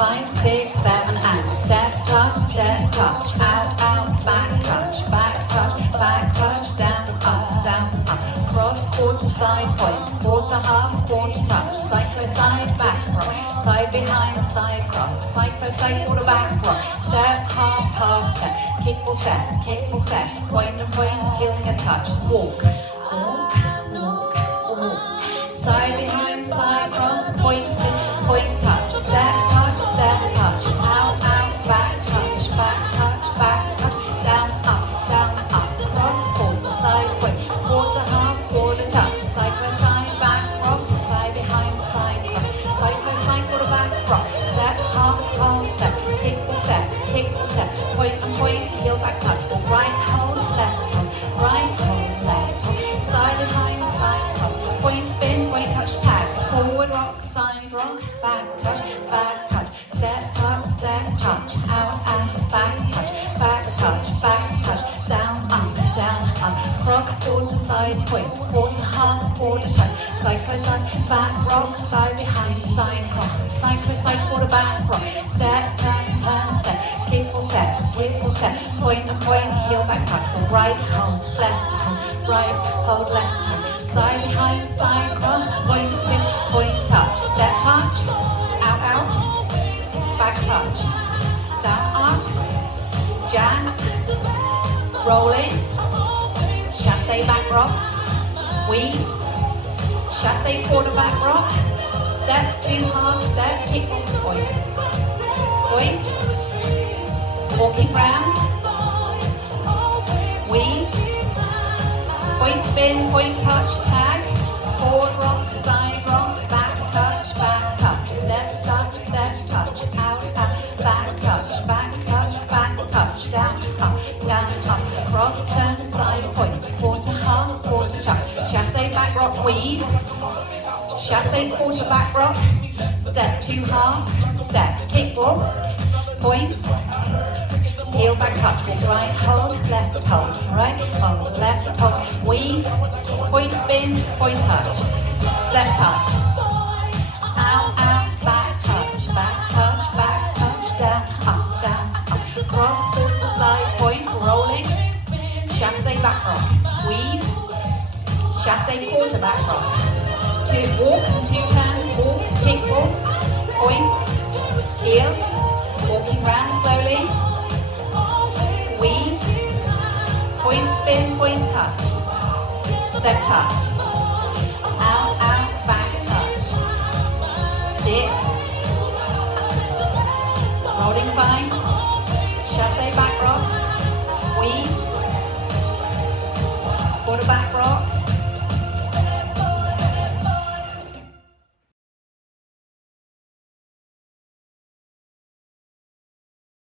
5, 6, 7, and step, touch, out, back touch, down, up, cross, quarter, side, point, quarter, half, quarter, touch, cyclo, side, back, rock, side, behind, side, cross, cyclo, side, quarter, back, rock, step, half, step, kick, pull, step, point, heel to get touch, walk, side, behind, side, cross, point, spin, point, touch, step, touch, out, back touch, down, up, cross, quarter, side, point, quarter, half, quarter, touch, side, back, rock, side, behind, side, cross, side, quarter, back, rock, step, half, step, kick, step, point, heel, back touch, right, hold, left, side, behind, side, cross, point, spin, point, touch, tag, forward, rock, side, rock, back touch, step, touch, out, back touch, down, up, cross, quarter, side, point, quarter, half, quarter, touch, cyclo, side, back, rock, side, behind, side, rock, cyclo, side, quarter, back, rock, step, turn, step, kick, pull, step, point, heel, back touch, right, hold, left, right, hold, left, side, behind, side, cross, point, spin, point, touch, step, touch, out, back touch, down, up, jazz, rolling, chassé back rock, weave, chassé quarter back rock, step, 2 half step, kick, point, point, walking round, weave, point spin, point touch, tag, forward rock, side rock, back touch, step touch, out, back touch, down, up, cross, turn, side, point, quarter, half, quarter touch, chassé back rock, weave, chassé quarter back rock, step, 2 half, step, kick ball, points, heel back touch, walk right, hold, right, hold, left, hold, weave, point spin, point touch, step touch, out, back touch, down, up, cross, quarter, side, point, rolling, chassé back rock, weave, chassé quarter back rock, 2 walk, 2 turns, walk, kick ball, points, heel, walking round slowly, weave, point spin, point touch, step touch,